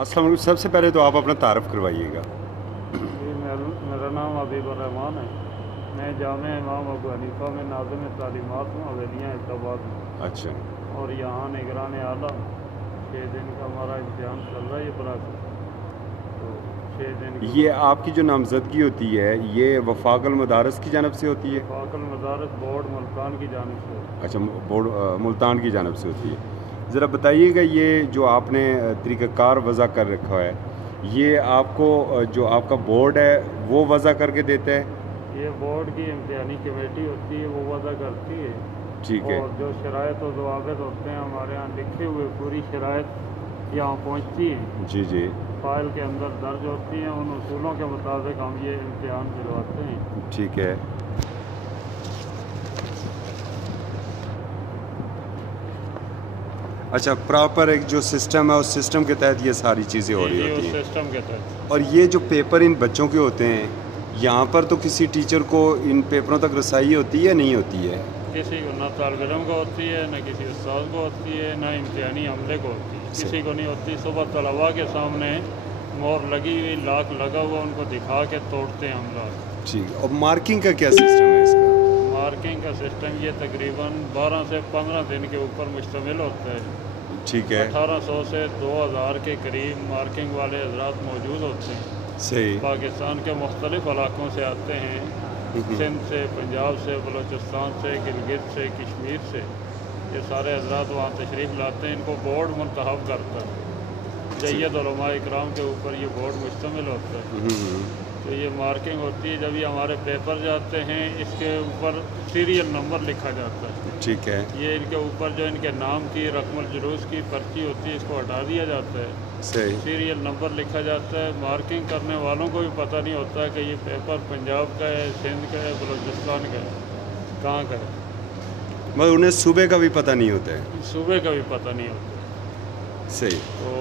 अस्सलाम वालेकुम। सबसे पहले तो आप अपना तारफ़ करवाइएगा। जी मेरा नाम हबीबुर्रहमान है। मैं जामे इमाम अबू हनीफा में नाज़िम तालीमात हूँ, हवेलियाँ इस्लामाबाद में। अच्छा, और यहाँ निगरान आला 6 दिन का हमारा इम्तिहान चल रहा है, ये प्रोसेस। तो 6 दिन के ये बाद आपकी जो नामज़दगी होती है ये वफाक अल मदारस की जानब से होती है? फाकल मदारस बोर्ड मुल्तान की जानिब से। अच्छा, बोर्ड मुल्तान की जानब से होती है। ज़रा बताइएगा, ये जो आपने तरीक़ाकार वज़ा कर रखा है, ये आपको जो आपका बोर्ड है वो वज़ा करके देता है? ये बोर्ड की इम्तिहानी कमेटी होती है, वो वज़ा करती है। ठीक है। और जो शराइत और ज़वाबित होते हैं हमारे यहाँ लिखे हुए, पूरी शराइत यहाँ पहुँचती हैं, जी जी, फाइल के अंदर दर्ज होती हैं। उन उसूलों के मुताबिक हम ये इम्तिहान दिलवाते हैं। ठीक है। अच्छा, प्रॉपर एक जो सिस्टम है उस सिस्टम के तहत ये सारी चीज़ें हो रही होती हैं। सिस्टम के तहत। और ये जो पेपर इन बच्चों के होते हैं, यहाँ पर तो किसी टीचर को इन पेपरों तक रसाई होती है या नहीं होती है? किसी को ना तालिब इल्म को होती है, ना किसी उस्ताद को होती है, ना इम्तिहानी अमले को होती है, किसी को नहीं होती। सुबह तलबा के सामने मोहर लगी हुई, लाख लगा हुआ, उनको दिखा के तोड़ते हैं हम लोग। ठीक। और मार्किंग का क्या सिस्टम है इसका? मार्किंग का सिस्टम ये तकरीबन 12 से 15 दिन के ऊपर मुश्तमिल होता है। ठीक है। 1800 से 2000 के करीब मार्किंग वाले हजरात मौजूद होते हैं। सही। पाकिस्तान के मुख्तलिफ इलाकों से आते हैं, सिंध से, पंजाब से, बलूचिस्तान से, गिलगित से, कश्मीर से। ये सारे हजरात वहाँ तशरीफ़ लाते हैं। इनको बोर्ड मुंतखब करता है। जय्यद उलमा इकराम के ऊपर ये बोर्ड मुश्तमिल होता है। तो ये मार्किंग होती है। जब ये हमारे पेपर जाते हैं, इसके ऊपर सीरियल नंबर लिखा जाता है। ठीक है। ये इनके ऊपर जो इनके नाम की रकमुल जुलूस की पर्ची होती है, इसको हटा दिया जाता है। सही। सीरियल नंबर लिखा जाता है। मार्किंग करने वालों को भी पता नहीं होता है कि ये पेपर पंजाब का है, सिंध का है, बलूचिस्तान का है, कहाँ का है। मगर उन्हें सुबह का भी पता नहीं होता है? सुबह का भी पता नहीं होता। सही। तो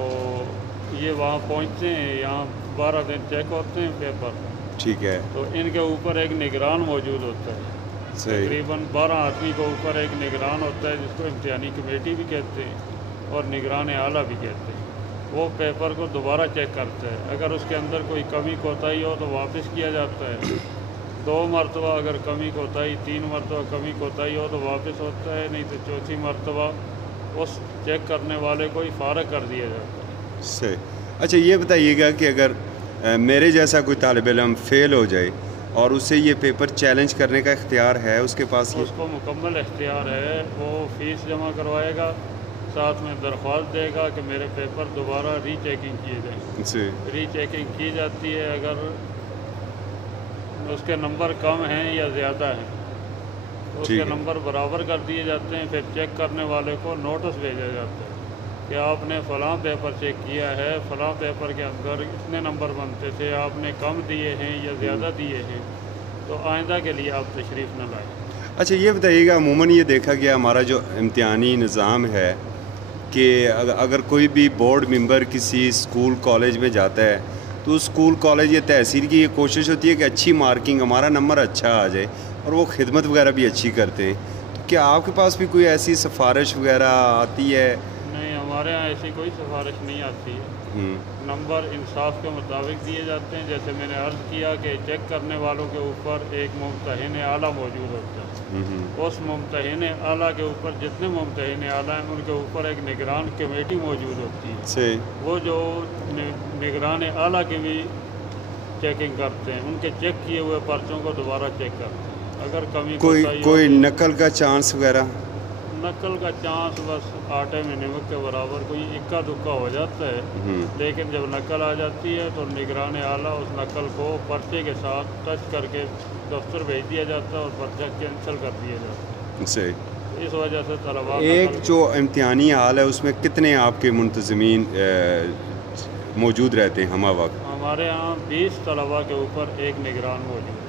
ये वहाँ पहुँचते हैं, यहाँ 12 दिन चेक होते हैं पेपर। ठीक है। तो इनके ऊपर एक निगरान मौजूद होता है। सही। तकरीबन 12 आदमी के ऊपर एक निगरान होता है, जिसको इम्तिहानी कमेटी भी कहते हैं और निगरान आला भी कहते हैं। वो पेपर को दोबारा चेक करता है। अगर उसके अंदर कोई कमी कोताही हो तो वापस किया जाता है। 2 मरतबा अगर कमी कोताही, 3 मरतबा कमी कोताही हो तो वापस होता है, नहीं तो चौथी मरतबा उस चेक करने वाले को ही फारग कर दिया जाता है। सही। अच्छा, ये बताइएगा कि अगर मेरे जैसा कोई तालिब इल्म फ़ेल हो जाए और उसे ये पेपर चैलेंज करने का इख्तियार है उसके पास? ये उसको मुकम्मल इख्तियार है। वो फ़ीस जमा करवाएगा, साथ में दरख्वास्त देगा कि मेरे पेपर दोबारा री चेकिंग किए जाएँ। जी। री चेकिंग की जाती है। अगर उसके नंबर कम हैं या ज़्यादा हैं तो उसके नंबर बराबर कर दिए जाते हैं। फिर चेक करने वाले को नोटिस भेजा जाता है कि आपने फ़लाँ पेपर चेक किया है, फ़लाँ पेपर के अंदर इतने नंबर बनते थे, आपने कम दिए हैं या ज़्यादा दिए हैं, तो आइंदा के लिए आप तशरीफ़ न लाएँ। अच्छा, ये बताइएगा, अमूमन ये देखा गया हमारा जो इम्तिहानी निज़ाम है कि अगर कोई भी बोर्ड मेंबर किसी स्कूल कॉलेज में जाता है तो स्कूल कॉलेज या तहसील की ये कोशिश होती है कि अच्छी मार्किंग, हमारा नंबर अच्छा आ जाए, और वो खिदमत वगैरह भी अच्छी करते हैं। तो क्या आपके पास भी कोई ऐसी सिफारिश वगैरह आती है? नहीं, हमारे यहाँ ऐसी कोई सिफारिश नहीं आती है। नंबर इंसाफ के मुताबिक दिए जाते हैं। जैसे मैंने अर्ज़ किया कि चेक करने वालों के ऊपर एक मुम्तहिन आला मौजूद होता है। उस मुम्तहिन आला के ऊपर जितने मुम्तहिन आला हैं उनके ऊपर एक निगरान कमेटी मौजूद होती है। सही। वो जो निगरान आला की भी चेकिंग करते हैं, उनके चेक किए हुए पर्चों को दोबारा चेक करते हैं। अगर कमी कोई नकल का चांस वगैरह? नकल का चांस बस आटे में नमक के बराबर, कोई इक्का दुक्का हो जाता है। लेकिन जब नकल आ जाती है तो निगरान आला उस नकल को पर्चे के साथ टच करके दफ्तर भेज दिया जाता है और पर्चा कैंसिल कर दिया जाता है। सही। इस वजह से तलबा एक जो इम्तिहानी हाल है उसमें कितने आपके मुंतज़मीन मौजूद रहते हैं हमा वक्त? हमारे यहाँ 20 तलबा के ऊपर एक निगरान मौजूद है।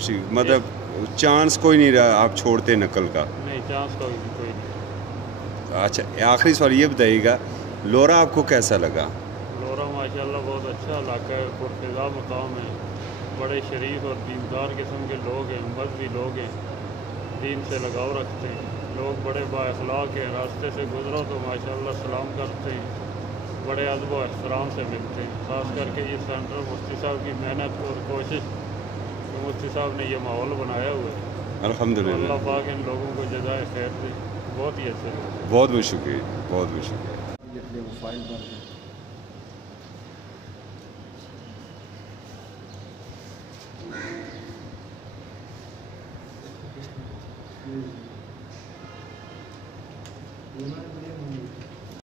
ठीक, मतलब चांस कोई नहीं रहा आप छोड़ते नकल का? नहीं, चांस कोई नहीं। अच्छा, आखिरी सवाल ये बताइएगा, लोरा आपको कैसा लगा? लोरा माशाल्लाह बहुत अच्छा इलाका है, पुरफ़िज़ा मकाम है, बड़े शरीफ और दीनदार किस्म के लोग हैं, मज़हबी लोग हैं, दीन से लगाव रखते हैं, लोग बड़े बाअखलाक हैं। रास्ते से गुजरो तो माशाल्लाह सलाम करते हैं। बड़े अदब व एहतराम से मिलते हैं। ख़ास करके ये सेंटर मुफ्ती साहब की मेहनत और कोशिश, तो मुफ्ती साहब ने ये माहौल बनाया हुआ है। अल्हम्दुलिल्लाह, अल्लाह पाक इन लोगों को जज़ाए खैर दे। बहुत ही अच्छे लोग हैं। बहुत बहुत शुक्रिया, बहुत बहुत शुक्रिया। ये वो फाइल बन है। Bunlar